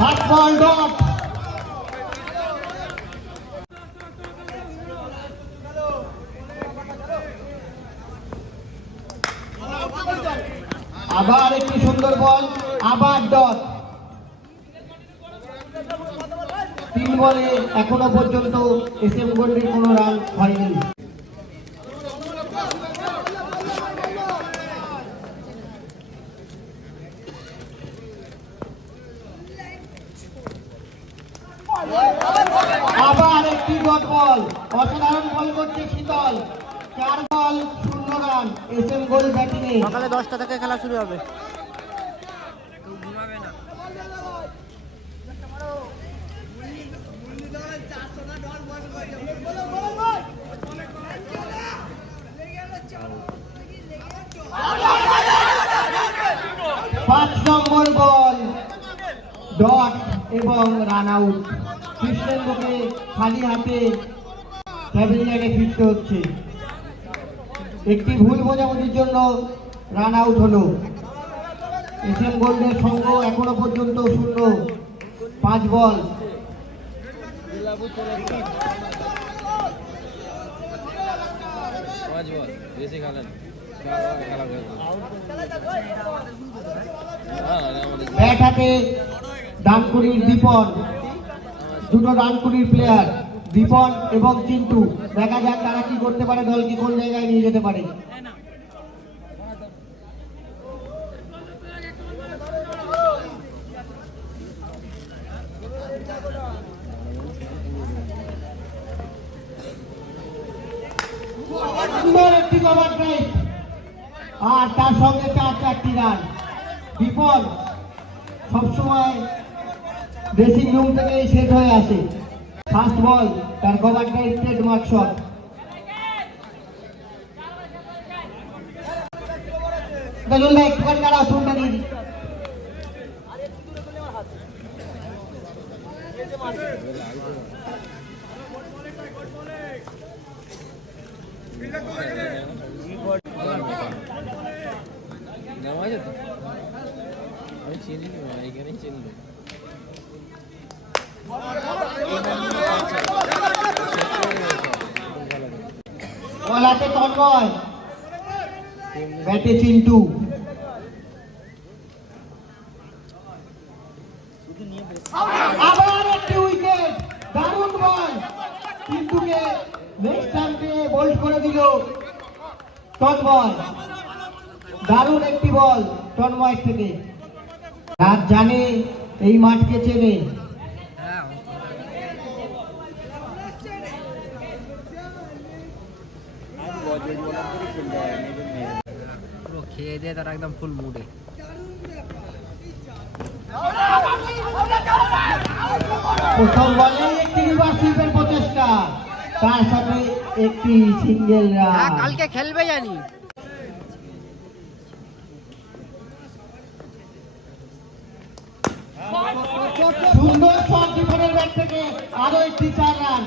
Fast ball dot. আবার একটি সুন্দর বল, আবার ডট। 3 বলে এখনো পর্যন্ত এসএম গোল্ডের কোনো রান হয়নি। আবার একটি ডট বল, অসাধারণ বল করছে শীতল। 4 বল 0 রান এসএম গোল্ড ব্যাটিংয়ে। সকালে 10টা থেকে খেলা শুরু হবে। পাঁচ নম্বর বল ডট এবং রান আউট। কৃষ্ণেন্দুকে খালি হাতে প্যাভিলিয়নে ফিরতে হচ্ছে। একটি ভুল বোঝাবুঝির জন্য রান আউট হলো। এসএম গোল্ডের সঙ্গ এখনো পর্যন্ত 0। 5 বল। ব্যাট হাতে ডানকুনির দীপন, দুটো ডানকুনির প্লেয়ার দীপন এবং চিন্টু। দেখা যাক তারা কি করতে পারে, দলকে কোন জায়গায় নিয়ে যেতে পারে। একটি কভার ড্রাইভ আর তার সঙ্গে 4টি রান। দীপন সবসময় ড্রেসিং রুম থেকে সেট হয়ে আসে। ফার্স্ট বল, তার cover drive trademark shot. Balloon ভাই একটুখানি দাঁড়াও, শুনটা নিয়ে দিই। বলাতে তন্ময়, ব্যাটে চিন্টু। আবার একটি উইকেট, দারুণ বল। চিন্টুকে নেক্সট টাইমে বোল্ড করে দিল তন্ময়। দারুণ একটি বল তন্ময় থেকে। রাত জানে, এই মাঠকে চেনে। পুরো খেয়ে দিয়ে তারা একদম ফুল মুডে। প্রথম বলে একটি রিভার্স সুইপের প্রচেষ্টা, তার সাথে একটি সিঙ্গেল রান। কালকে খেলবে জানি। সুন্দর শট দীপনের ব্যাট থেকে, আরো একটি 4 রান।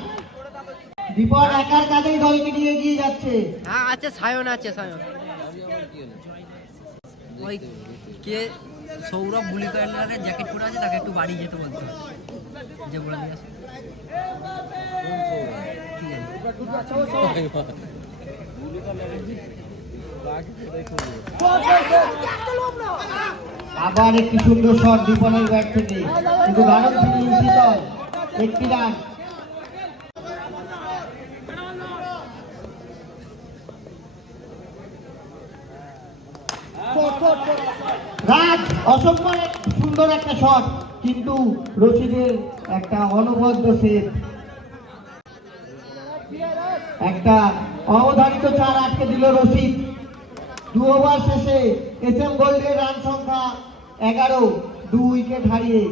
দীপন একার কাজেই দলকে নিয়ে এগিয়ে যাচ্ছে। হ্যাঁ আছে, সায়ন আছে, সায়ন। ওই কে সৌরভ বুলি কালারের জ্যাকেট পরে আছে, তাকে একটু বাড়ি যেতে বলতে যে বলে দিয়ে আসে। আবার একটি সুন্দর শট দীপনের ব্যাট থেকে, কিন্তু দারুণ ফিল্ডিং শীতল। একটি রান। রাজ অসম্ভব সুন্দর একটা শট, কিন্তু রশিদের একটা অনবদ্য সেভ। একটা অবধারিত 4 আটকে দিল রশিদ। 2 ওভার শেষে এসএম গোল্ডের রান সংখ্যা 11, 2 উইকেট হারিয়ে।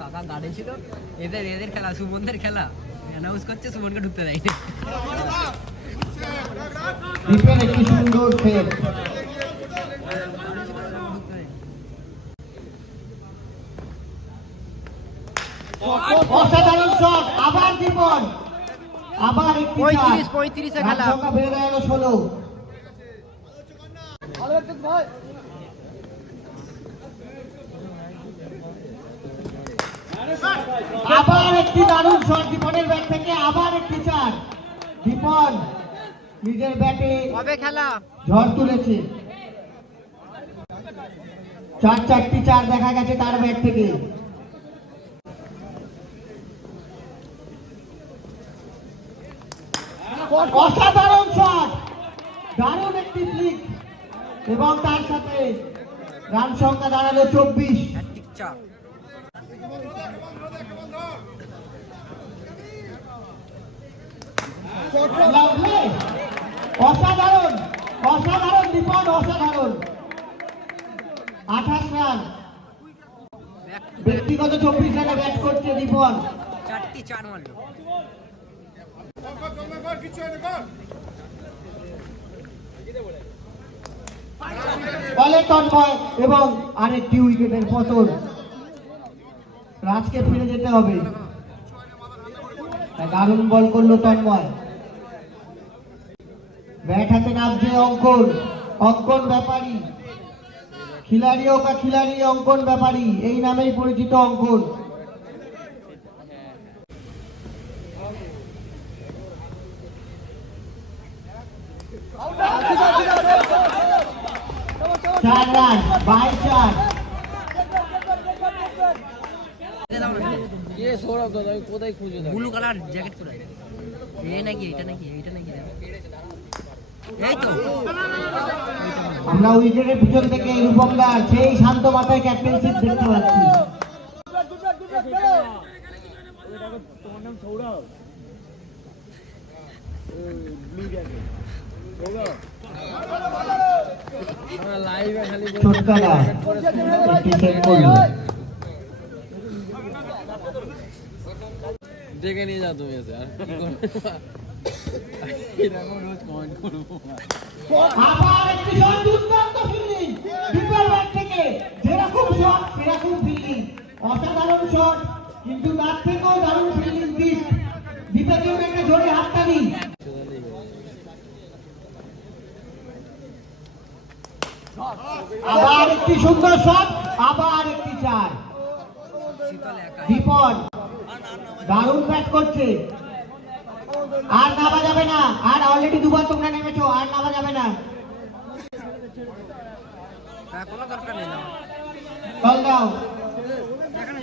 কাকা গাড়ি ছিল, এদের খেলা, সুমনদের খেলা অ্যানাউন্স করছে, সুমনকে ঢুকতে দেয়নি। দীপের একটি সুন্দর সেভ। অসাধারণ শট, আবার দীপন, আবার একটি 35-35 রান সংখ্যা বেড়ে গেল 16। আবার একটি দারুণ শট দীপনের ব্যাট থেকে, আবার একটি 4। দীপন নিজের ব্যাটে কবে খেলা? ঝড় তুলেছে। 4টি 4 দেখা গেছে তার ব্যাট থেকে। অসাধারণ শট, দারুণ একটি ফ্লিক এবং তার সাথে রান সংখ্যা দাঁড়ালো 24। হ্যাট্রিক 4। অসাধারণ, অসাধারণ দীপন, অসাধারণ। 28 রান, ব্যক্তিগত 24 রানে ব্যাট করছে দীপন। 4টি 4 মারলো। বলে তন্ময় এবং আরেকটি উইকেটের পতন। রাজকে ফিরে যেতে হবে। দারুণ বল করলো তন্ময়। ব্যাট হাতে নামছে অঙ্কন, অঙ্কন ব্যাপারী। খিলাড়ি ওকা খিলাড়ি, অঙ্কন ব্যাপারী এই নামেই পরিচিত অঙ্কন। চার run, 22 run. Blue colour jacket পরে আছে। এই নাকি এটা নাকি এইটা নাকি এই তো আমরা উইকেটের পিছন থেকে রূপমদার সেই শান্ত মাথায় ক্যাপ্টেনশিপ দেখতে পাচ্ছি। ছোটকারা একটি সেট করলো। দেখে নিয়ে যাও তুমি এসে আর কি করবে এরকম রোজ কমেন্ট করবো আবার একটি শট, দুর্দান্ত ফিল্ডিং দীপের ব্যাট থেকে। যেরকম শট সেরকম ফিল্ডিং, অসাধারণ শট, কিন্তু তার থেকেও দারুণ ফিল্ডিং দীপ। দীপের জন্য একটা জোরে হাততালি। আবার একটি সুন্দর শট, আবার একটি 4। দীপন দারুণ ব্যাট করছে। আর নামা যাবে না, আর অলরেডি দুবার তোমরা নেমেছো, আর নামা যাবে না। কোনো দরকার নেই না। বল দাও।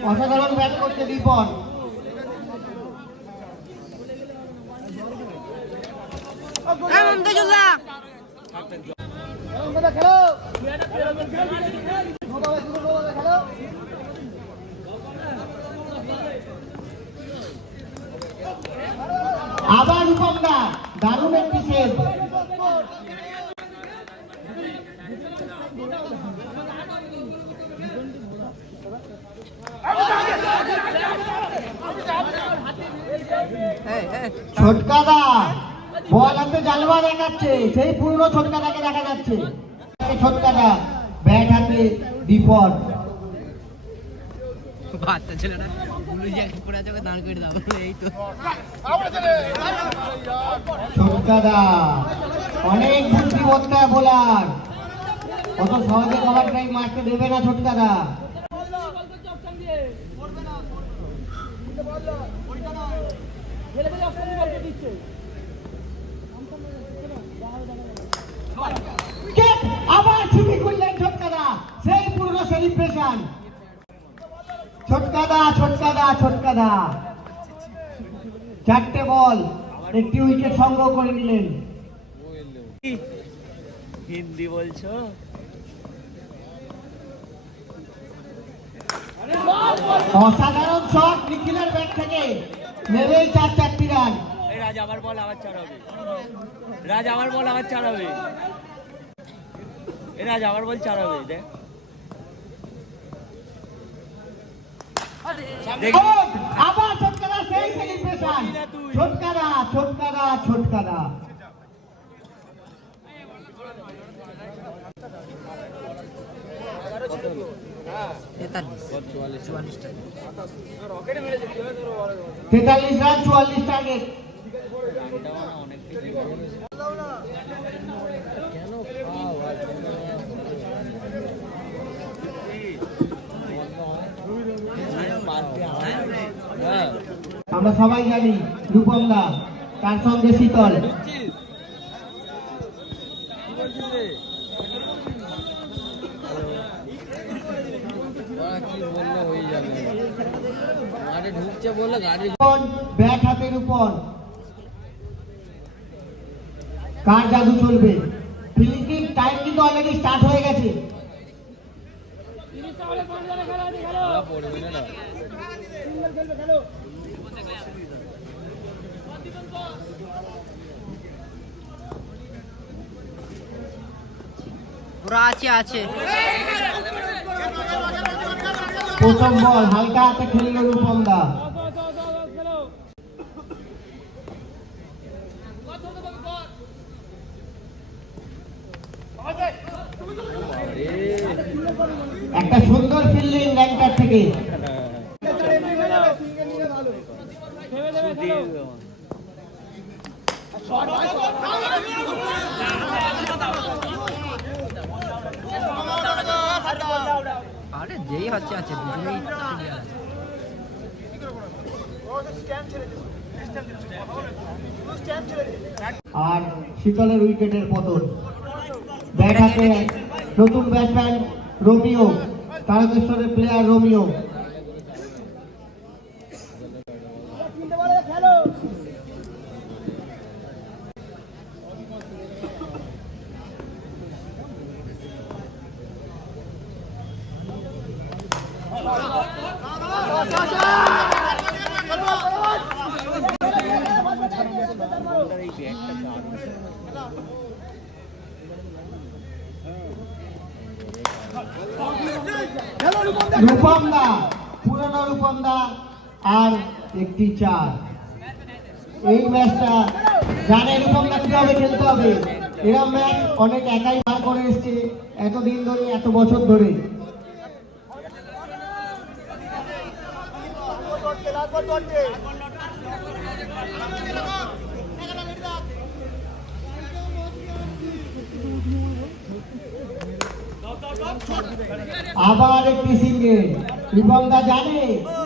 অসাধারণ ব্যাট করছে দীপন। আবার রূপমদা দারুণ একটি সেভ। ছোটকাদা বল হাতে জালবা দেখাচ্ছে, সেই পুরনো ছোটকাদাকে দেখা যাচ্ছে। ছোটকাদা ব্যাট হাতে দীপন। বাচ্চা ছেলেটা ব্লু জ্যাকেট পরে আছে, ওকে দাঁড় করে দাও। এই তো ছোটকাদা অনেক বুদ্ধিমত্তা বোলার, অত সহজে কভার টাইম মারতে দেবে না ছোটকাদা। আবার ছুটি করলেন ছোটকাদা, সেই পুরনো সেলিব্রেশন। ছোটকাদা ছোটকাদা ছোটকাদা 4টে বল, একটি উইকেট সংগ্রহ করে নিলেন। হিন্দি বলছো? অসাধারণ শট নিখিলের ব্যাট থেকে, নেবেই 4টি রান। এই রাজ আবার বল আবার 4 হবে, রাজ আবার বল আবার 4 হবে, এই রাজ আবার বল 4 হবে। দেখ আবার ছোটকাদা সেই সেলিব্রেশন। ছোটকাদা ছোটকাদা ছোটকাদা 43 44 টাকা। 43 রান 44 টার্গেট। আমরা সবাই জানি রূপম দা, তার সঙ্গে শীতল। ব্যাট হাতের উপর, কার জাদু চলবে? ফিল্ডিং টাইম কিন্তু অলরেডি স্টার্ট হয়ে গেছে। ওরা আছে প্রথম বল হালকা হাতে খেলল রূপম দা। একটা সুন্দর ফিল্ডিং র্যাঙ্কার থেকে। আরে যেই হচ্ছে দুজনেই আর শীতলের উইকেটের পতন। ব্যাট হাতে নতুন ব্যাটসম্যান রোমিও, তারকেশ্বরের প্লেয়ার রোমিও। রূপম দা, পুরনো রূপম দা আর একটি 4। এই ম্যাচটা জানে রূপম দা কিভাবে খেলতে হবে। এরকম ম্যাচ অনেক একাই বার করে এসছে এতদিন ধরে, এত বছর ধরে। আবার একটি সিঙ্গেল। রূপম দা জানে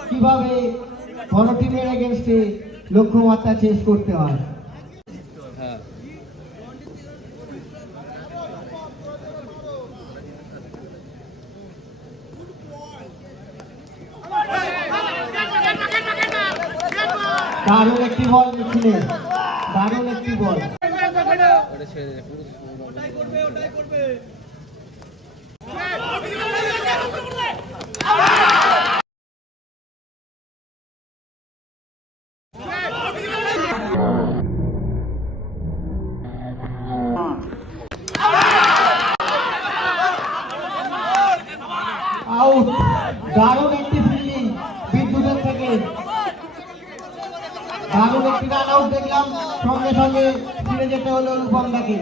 কিভাবে বড় টিমের এগেনস্টে লক্ষ্যমাত্রা চেস করতে হয়। দারুণ একটি বল নিখিলের, দারুণ একটি বল। আউট। দারুণ একটি ফিল্ডিং বিদ্যুতের থেকে, দারুণ একটি রান আউট দেখলাম। সঙ্গে সঙ্গে ফিরে যেতে হলো রূপম দাকে।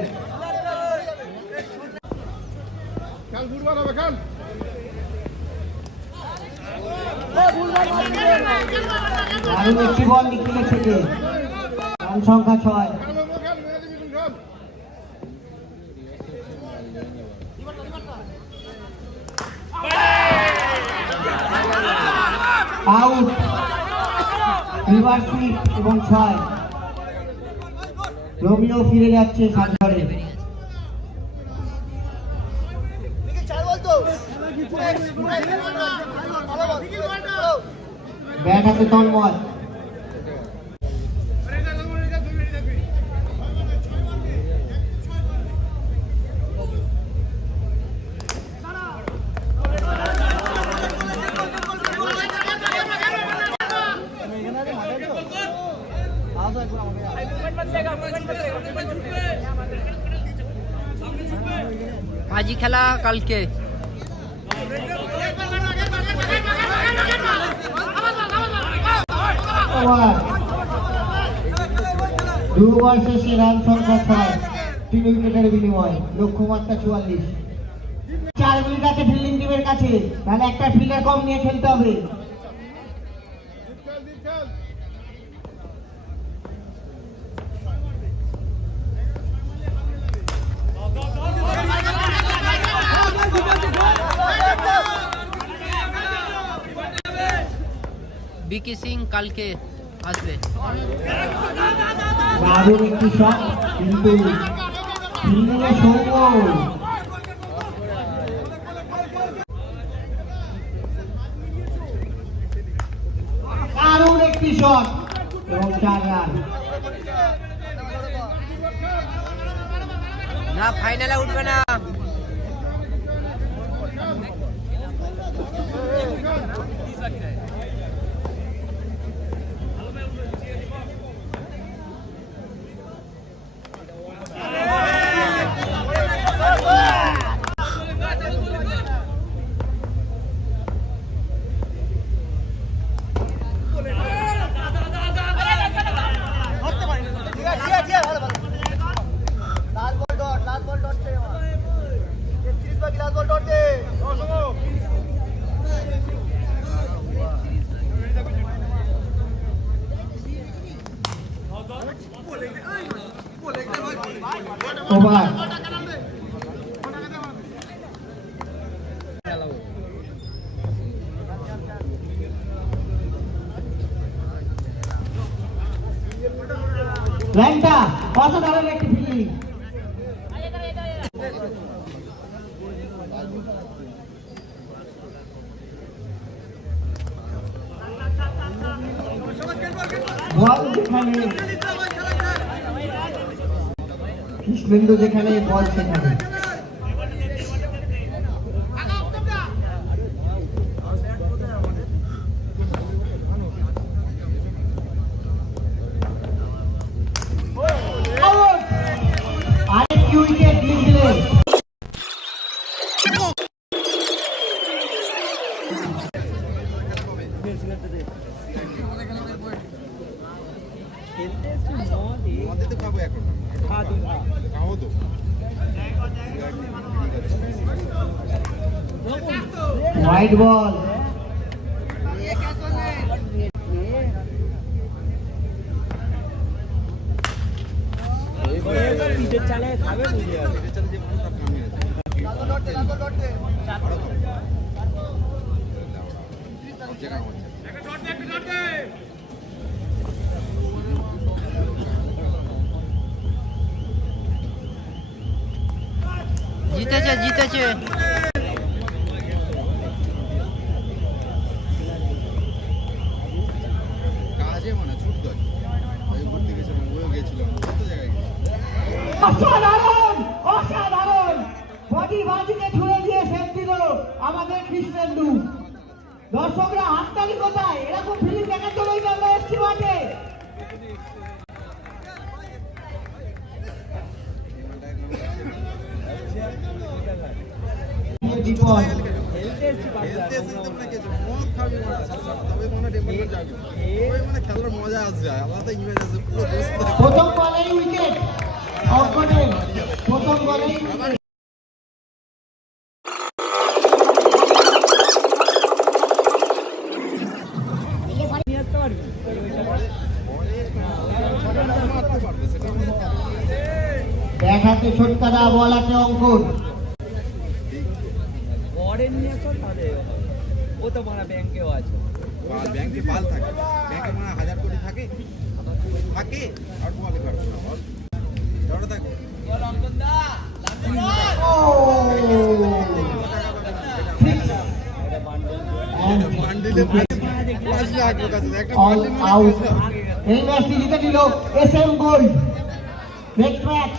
দারুণ একটি বল নিখিলের থেকে, রান সংখ্যা 6। আউট, রিভার্স সুইপ এবং 6। রোমিও ফিরে যাচ্ছে সাজঘরে। ব্যাট হাতে তন্ময়। আজই খেলা কালকে। দুবার শেষে রান সংখ্যা 6, 3 উইকেটের বিনিময়, লক্ষ্যমাত্রা 44। 4 মিনিট ঠিক আছে ফিল্ডিং টিমের কাছে, তাহলে একটা ফিল্ডার কম নিয়ে খেলতে হবে। বিকি সিং কালকে আসবে। দারুণ একটি শট, কিন্তু ফিল্ডিংয়ে সৌম্য। দারুণ একটি শট এবং 4 রান। না ফাইনালে উঠবে না। ওভার। লাইনটা অসাধারণ একটি ফিল্ডিং। বল যেখানে কৃষ্ণেন্দু, যেখানে বল সেখানে। আরেকটি উইকেট নিয়ে দিলেন। White ball. চালে খাবে বুঝে যাবে। জিতেছে জিতেছে। অসাধারণ অসাধারণ বডি বাজিকে ছুঁড়ে দিয়ে সেভ দিল আমাদের কৃষ্ণেন্দু। দর্শকরা হাততালি কোথায়? এরকম ফিল্ম দেখার জন্যই তো আমরা এসছি মাঠে। খেলার মজা আসবে, আলাদা ইমেজ আছে পুরো দোস্ত। প্রথম বলেই উইকেট অঙ্কনে, প্রথম বলেই উইকেট। ব্যাট হাতে ছোটকাদা, বল হাতে অঙ্কন। ও তো মারা ব্যাংকেও আছে। ব্যাংকে পাল থাকে, ব্যাংকে মানে 1000 কোটি থাকে থাকে আর বলে পারবে না বল জড় থাকে। এই ম্যাচটি জিতে নিল এসএম গোল্ড। Next match